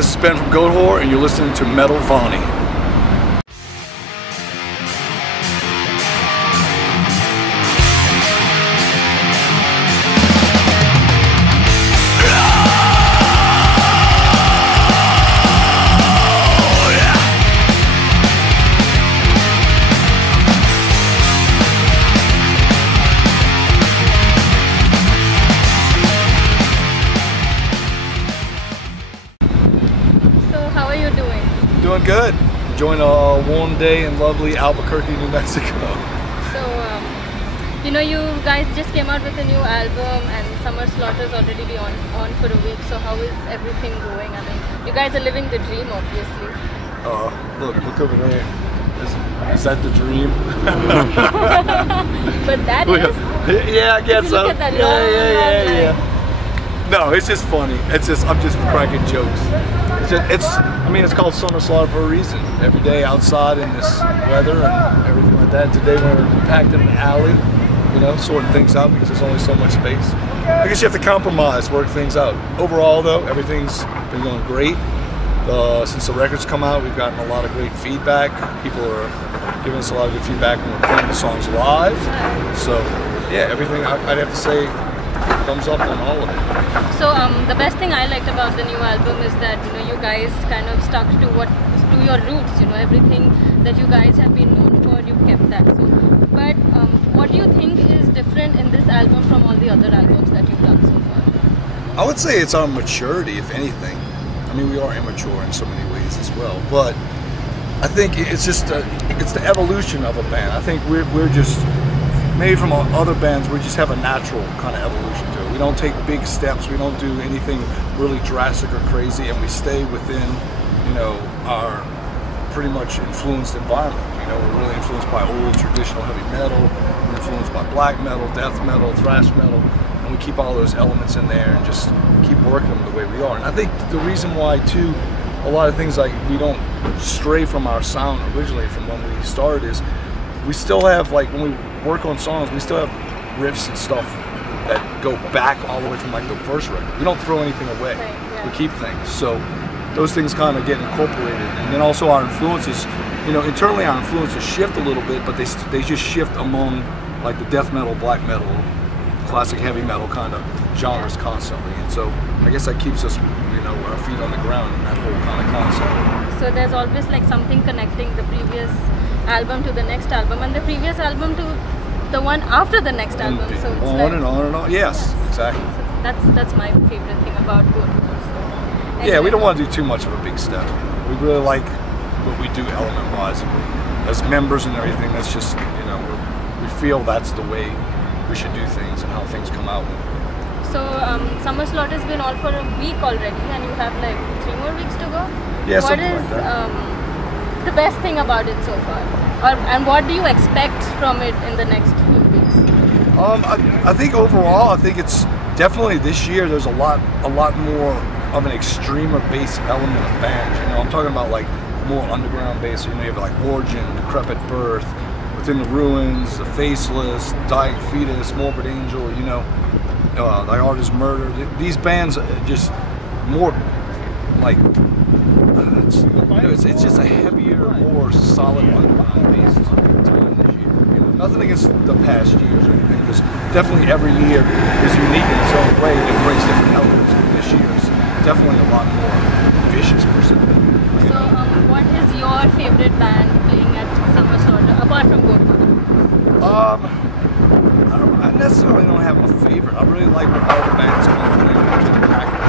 This is Ben from Goatwhore, and you're listening to Metal Wani. Doing good. Enjoying a warm day in lovely Albuquerque, New Mexico. So, you know, you guys just came out with a new album and Summer Slaughter's already been on for a week. So how is everything going? I mean, you guys are living the dream, obviously. Look over there. Is that the dream? But that is? Yeah, I guess so. Look at that long Yeah. No, it's just funny. I'm just cracking jokes. It's called Summer Slaughter for a reason. Every day outside in this weather and everything like that. Today we're packed in an alley, you know, sorting things out because there's only so much space. I guess you have to compromise, work things out. Overall though, everything's been going great. Since the record's come out, we've gotten a lot of great feedback. People are giving us a lot of good feedback when we're playing the songs live. So yeah, everything I'd have to say, thumbs up on all of it. So the best thing I liked about the new album is that, you know, you guys kind of stuck to your roots. You know, everything that you guys have been known for, you've kept that. So, but what do you think is different in this album from all the other albums that you've done so far? I would say it's our maturity, if anything. I mean, we are immature in so many ways as well, but I think it's just it's the evolution of a band. I think we're just maybe from other bands, we just have a natural kind of evolution to it. We don't take big steps, we don't do anything really drastic or crazy, and we stay within, you know, our pretty much influenced environment. You know, we're really influenced by old traditional heavy metal, we're influenced by black metal, death metal, thrash metal, and we keep all those elements in there and just keep working them the way we are. And I think the reason why too, a lot of things like we don't stray from our sound originally from when we started is we still have, like, when we work on songs, we still have riffs and stuff that go back all the way from like the first record. We don't throw anything away. Right, yeah. We keep things. So those things kind of get incorporated. And then also our influences, you know, internally our influences shift a little bit, but they just shift among like the death metal, black metal, classic heavy metal kind of genres constantly. And so I guess that keeps us, you know, our feet on the ground in that whole kind of concept. So there's always like something connecting the previous album to the next album and the previous album to the one after the next album. So it's on and on and on. Yes, exactly. So that's my favorite thing about Goatwhore. So, yeah, we don't want to do too much of a big step. We really like what we do element-wise. As members and everything, that's just, you know, we feel that's the way we should do things and how things come out. So Summer Slaughter's been on for a week already, and you have like 3 more weeks to go. Yeah, what is like that. The best thing about it so far, and what do you expect from it in the next few weeks? I think overall, I think it's definitely this year. There's a lot more of an extremer bass element of bands. You know, I'm talking about like more underground bass. You know, you have like Origin, Decrepit Birth, Within the Ruins, The Faceless, Dying Fetus, Morbid Angel. You know, Thy Art Is Murder. These bands are just more like. It's just a heavier, more solid underground bass time this year. You know, nothing against the past years or anything, because definitely every year is unique in its own way and it brings different elements. But this year is definitely a lot more vicious per se. So, what is your favorite band playing at Summer Slaughter apart from Goatwhore? I necessarily don't have a favorite. I really like what all the bands come from to the package.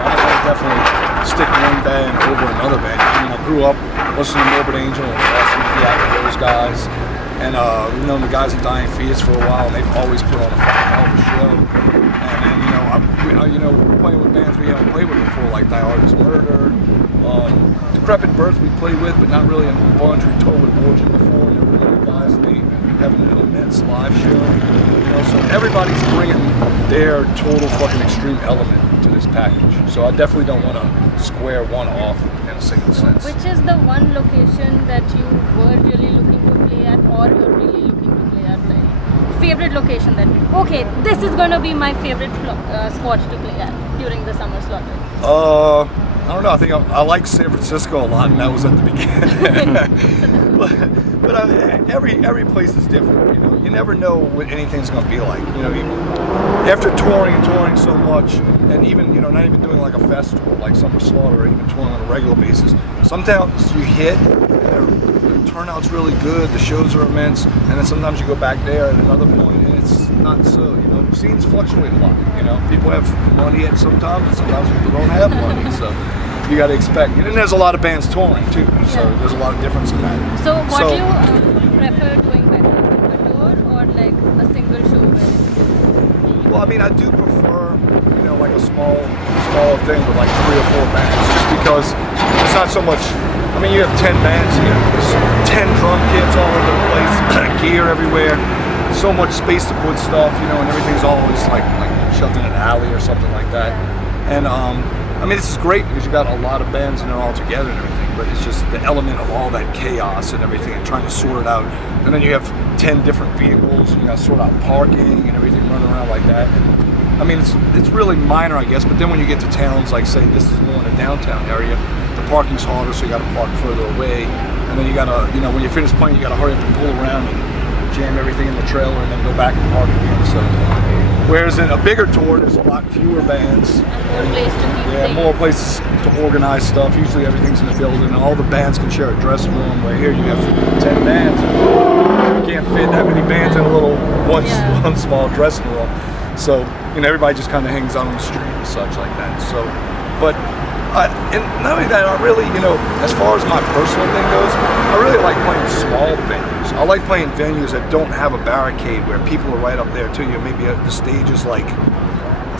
I don't definitely stick one band over another band. I mean, I grew up listening to Morbid Angel and watching those guys, and we've known the guys at Dying Fetus for a while, and they've always put on a fucking hell of a show. And you know, we're playing with bands we haven't played with before, like Thy Art Is Murder, Decrepit Birth we played with, but not really a bunch. We toured with Origin before, and they're really good guys. And they have an immense live show. You know, so everybody's bringing their total fucking extreme element to this package. So I definitely don't want to square one off in a single sense. Which is the one location that you were really looking to play at, or you're really looking to play at? Like, favorite location that okay, this is gonna be my favorite spot to play at during the Summer Slaughter? don't know. I think I like San Francisco a lot, and that was at the beginning. but every place is different. You know, you never know what anything's going to be like. You know, after touring and touring so much, and even not even doing like a festival like Summer Slaughter, or even touring on a regular basis. Sometimes you hit, and the turnout's really good. The shows are immense, and then sometimes you go back there at another point, and it's not so. You know, scenes fluctuate a lot. You know, people have money at sometimes, and sometimes people don't have money. So you got to expect. And there's a lot of bands touring too, so there's a lot of difference in that. So what do you prefer doing better, a tour or like a single show? Well, I mean, I do prefer, like a smaller thing with like 3 or 4 bands, just because it's not so much. I mean, you have 10 bands, there's 10 drum kits all over the place, gear everywhere, so much space to put stuff, and everything's always like shoved in an alley or something like that. And I mean, this is great because you got a lot of bands and they're all together and everything, but it's just the element of all that chaos and everything and trying to sort it out. And then you have 10 different vehicles, and you got to sort out parking and everything running around like that. And, I mean, it's really minor, I guess, but then when you get to towns, like say this is more in the downtown area, the parking's harder, so you got to park further away. And then you got to, when you finish playing, you got to hurry up and pull around and jam everything in the trailer and then go back and park again. So, whereas in a bigger tour, there's a lot fewer bands. And more places to organize stuff. Usually everything's in the building, and all the bands can share a dressing room. Where here you have 10 bands. You can't fit that many bands in a little one small dressing room. So everybody just kind of hangs out on the street and such like that. So, but and not only that, I really as far as my personal thing goes, I really like playing small venues. I like playing venues that don't have a barricade where people are right up there to you. Maybe the stage is like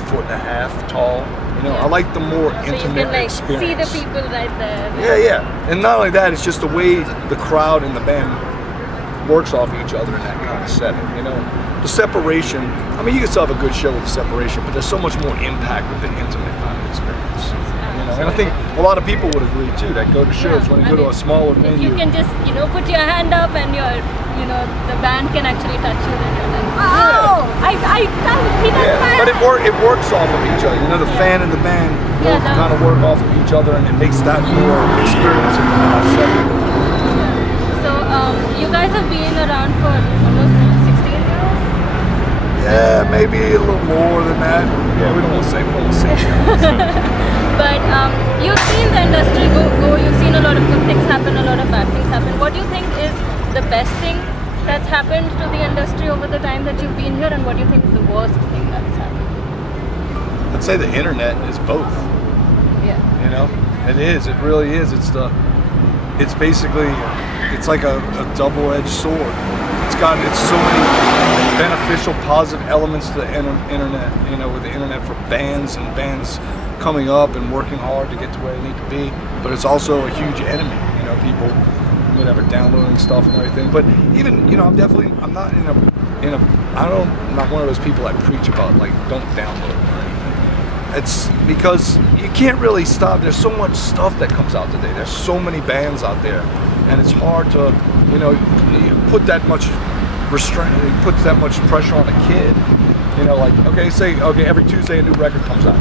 1.5 feet tall. I like the more intimate experience. So you can see the people right there. Yeah. And not only that, it's just the way the crowd and the band works off each other in that kind of setting. The separation. I mean, you can still have a good show with the separation, but there's so much more impact with the intimate kind of experience. And I think a lot of people would agree too that go to shows when you go to a smaller venue. You can just put your hand up and the band can actually touch you, and you're like, wow, he does. But it works off of each other. The fan and the band both kind of work off of each other, and it makes that more experiencing in that setting. So you guys have been around for almost 16 years? Yeah, maybe a little more than that. Yeah, we don't want to say But you've seen the industry go, you've seen a lot of good things happen, a lot of bad things happen. What do you think is the best thing that's happened to the industry over the time that you've been here, and what do you think is the worst thing that's happened? I'd say the internet is both. Yeah. It is. It really is. It's basically, it's like a double-edged sword. It's so many beneficial, positive elements to the internet, with the internet for bands and bands coming up and working hard to get to where they need to be, but it's also a huge enemy. People whatever downloading stuff and everything. But even I'm not I'm not one of those people that preach about like don't download or anything. It's because you can't really stop. There's so much stuff that comes out today. There's so many bands out there, and it's hard to you put that much restraint, it puts that much pressure on a kid. Like, okay, every Tuesday a new record comes out.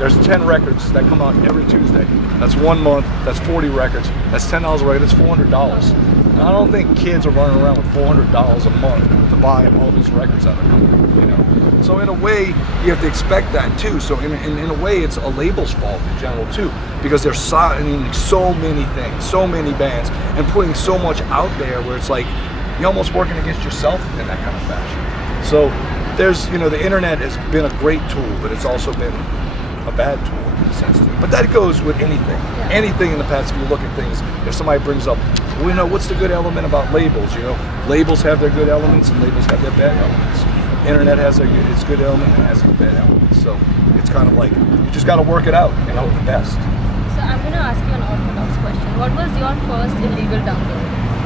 There's 10 records that come out every Tuesday. That's 1 month, that's 40 records, that's $10 a record, that's $400. And I don't think kids are running around with $400 a month to buy all these records that are coming out, So in a way, you have to expect that too. So in a way, it's a label's fault in general too, because they're signing so many things, so many bands, and putting so much out there where it's like, you're almost working against yourself in that kind of fashion. So there's, the internet has been a great tool, but it's also been a bad tool in a sense too. But that goes with anything. Anything in the past, if you look at things, if somebody brings up, what's the good element about labels? Labels have their good elements and labels have their bad elements. Internet has its good element and has its bad elements. So it's kind of like, you just got to work it out and hope the best. So I'm going to ask you an orthodox question. What was your first illegal download?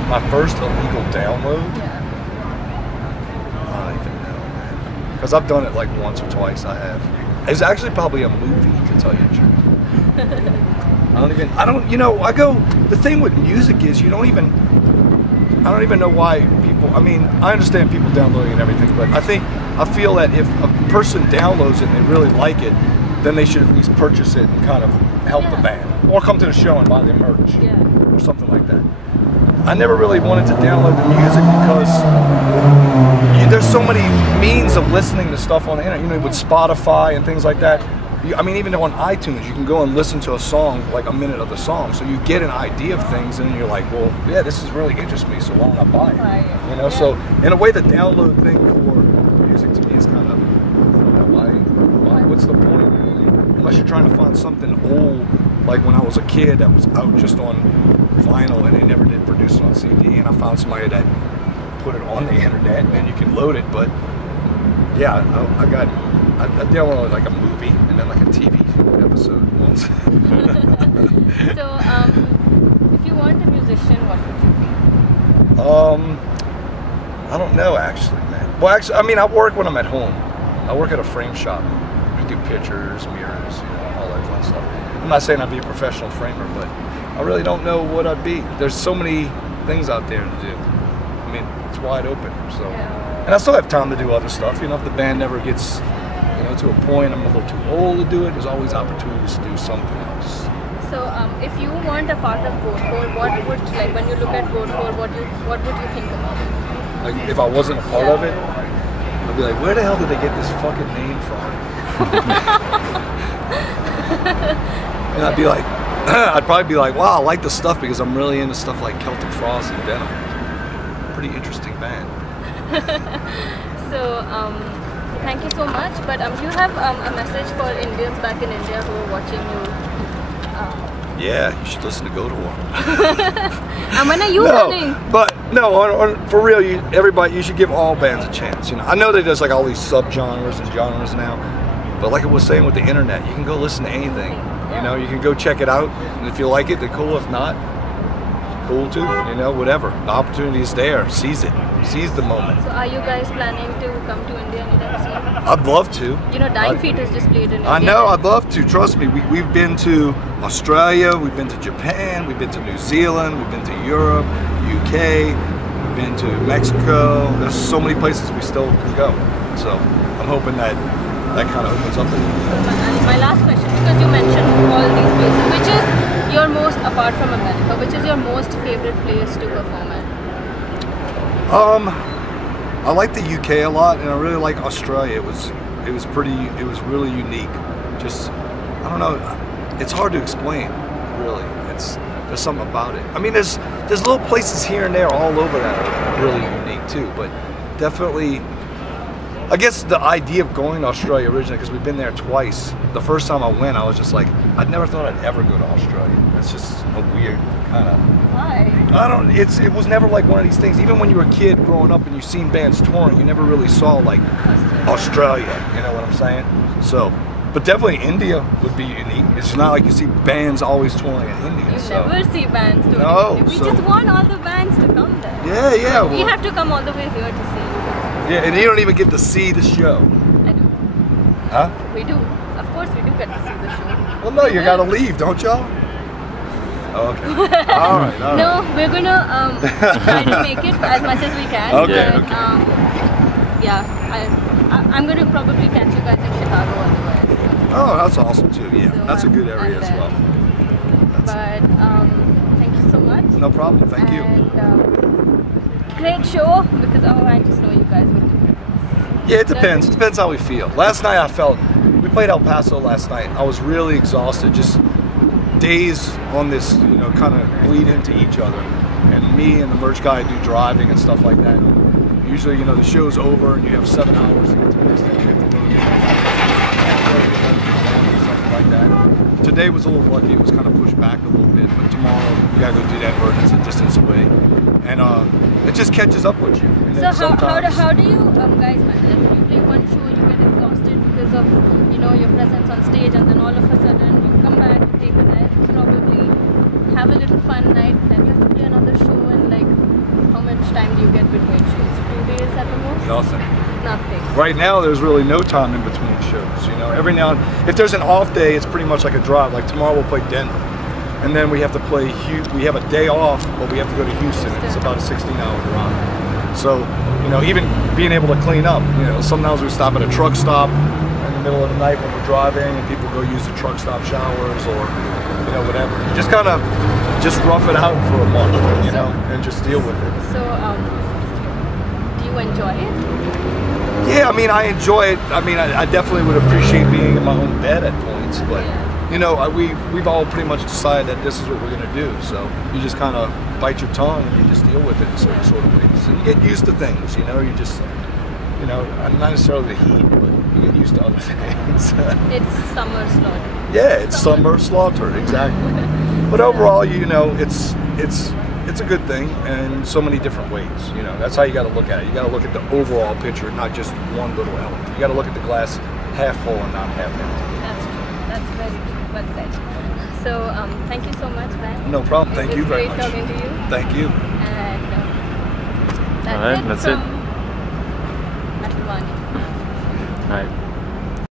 My first illegal download? Yeah. I don't even know, man. Because I've done it like once or twice, I have. It's actually probably a movie, to tell you the truth. The thing with music is I don't even know why people, I understand people downloading and everything, but I feel that if a person downloads it and they really like it, then they should at least purchase it and kind of help the band, or come to the show and buy their merch, Yeah. or something like that. I never really wanted to download the music because there's so many means of listening to stuff on the internet, you know, with Spotify and things like that. I mean, even on iTunes, you can go and listen to a song, like a minute of the song, so you get an idea of things, and you're like, well, yeah, this is really interests me, so why don't I buy it? You know, so in a way, the download thing for music to me is kind of, I don't know, why what's the point, really? Unless you're trying to find something old, like when I was a kid that was out just on vinyl, and they never did produce it on CD, and I found somebody that put it on the internet, and then you can load it, but yeah, I downloaded like a movie and then like a TV episode once. So, if you weren't a musician, what would you be? I don't know actually, man. Well, actually, I mean, I work when I'm at home. I work at a frame shop. We do pictures, mirrors, you know, all that fun stuff. I'm not saying I'd be a professional framer, but I really don't know what I'd be. There's so many things out there to do. I mean, it's wide open, so. Yeah. And I still have time to do other stuff. You know, if the band never gets, you know, to a point I'm a little too old to do it, there's always opportunities to do something else. So, if you weren't a part of Goatwhore, what would, like, when you look at Goatwhore, what would you think about it? Like, if I wasn't a part of it, I'd be like, where the hell did they get this fucking name from? And I'd be like, I'd probably be like, wow, I like the stuff because I'm really into stuff like Celtic Frost and Venom. Pretty interesting band. So, thank you so much. But do you have a message for Indians back in India who are watching you? Yeah, you should listen to Goatwhore. And when are you running? But no, for real, everybody, you should give all bands a chance. You know, I know that there's like all these subgenres and genres now, but like I was saying with the internet, you can go listen to anything. You know, you can go check it out, and if you like it, then cool. If not, cool too. You know, whatever. The opportunity is there. Seize it. Seize the moment. So, are you guys planning to come to India anytime soon? I'd love to. You know, Dying Feet has just played in India. I know, I'd love to. Trust me. We've been to Australia, we've been to Japan, we've been to New Zealand, we've been to Europe, UK, we've been to Mexico. There's so many places we still can go. So I'm hoping that kind of opens up. My last question, because you mentioned all these places, which is your most, apart from America, which is your most favorite place to perform at? I like the UK a lot, and I really like Australia. It was really unique. Just, I don't know, it's hard to explain, really. There's something about it. I mean, there's little places here and there all over that are really unique too, but definitely, I guess the idea of going to Australia originally, because we've been there twice. The first time I went, I was just like, I'd never thought I'd ever go to Australia. That's just a weird kind of. Why? I don't. It was never like one of these things. Even when you were a kid growing up and you seen bands touring, you never really saw like Australia. You know what I'm saying? So, but definitely India would be unique. It's not like you see bands always touring in India. You never see bands touring. No. We just want all the bands to come there. Yeah, yeah. We have to come all the way here to see you. Yeah, and you don't even get to see the show. I do. Huh? We do. Of course we do get to see the show. Well, no, you gotta leave, don't y'all? Oh, okay. All right. No, we're gonna try to make it as much as we can. Okay. But, yeah, I'm gonna probably catch you guys in Chicago otherwise. Oh, that's awesome too. Yeah, So, that's a good area as well. But thank you so much. No problem. Thank you. And, great show, because I just know you guys will do it. Yeah, it depends. It depends how we feel. Last night we played El Paso last night. I was really exhausted. Just days on this, you know, kind of bleed into each other. And me and the merch guy do driving and stuff like that. And usually, you know, the show's over and you have 7 hours to get to the next thing. You have to go something like that. Today was a little lucky. It was kind of pushed back a little bit. But tomorrow, we gotta go do Denver, and it's a distance away. And it just catches up with you. And so how do you guys manage? When you play one show, you get exhausted because of, you know, your presence on stage, and then all of a sudden you come back, take a rest, probably have a little fun night, then you have to play another show, and like, how much time do you get between shows? 2 days at the most? Nothing. Right now, there's really no time in between shows. You know, every now and if there's an off day, it's pretty much like a drive. Like tomorrow, we'll play Denver. And then we have to play, we have a day off, but we have to go to Houston. It's about a 16-hour drive. So, you know, even being able to clean up, you know, sometimes we stop at a truck stop in the middle of the night when we're driving, and people go use the truck stop showers, or you know, whatever. Just kind of just rough it out for a month, you know, and just deal with it. So, do you enjoy it? Yeah, I mean, I enjoy it. I mean, I definitely would appreciate being in my own bed at points, but you know, we've all pretty much decided that this is what we're gonna do. So you just kind of bite your tongue and you just deal with it in certain sort of ways, and you get used to things. You know, you just, you know, not necessarily the heat, but you get used to other things. It's summer slaughter. Yeah, it's summer slaughter, exactly. But overall, you know, it's a good thing in so many different ways. You know, that's how you got to look at it. You got to look at the overall picture, not just one little element. You got to look at the glass half full and not half empty. That's true. That's very true. Well said. So, thank you so much, man. No problem. Thank you very much. Great talking to you. Thank you. And All right, that's it. Wani. All right.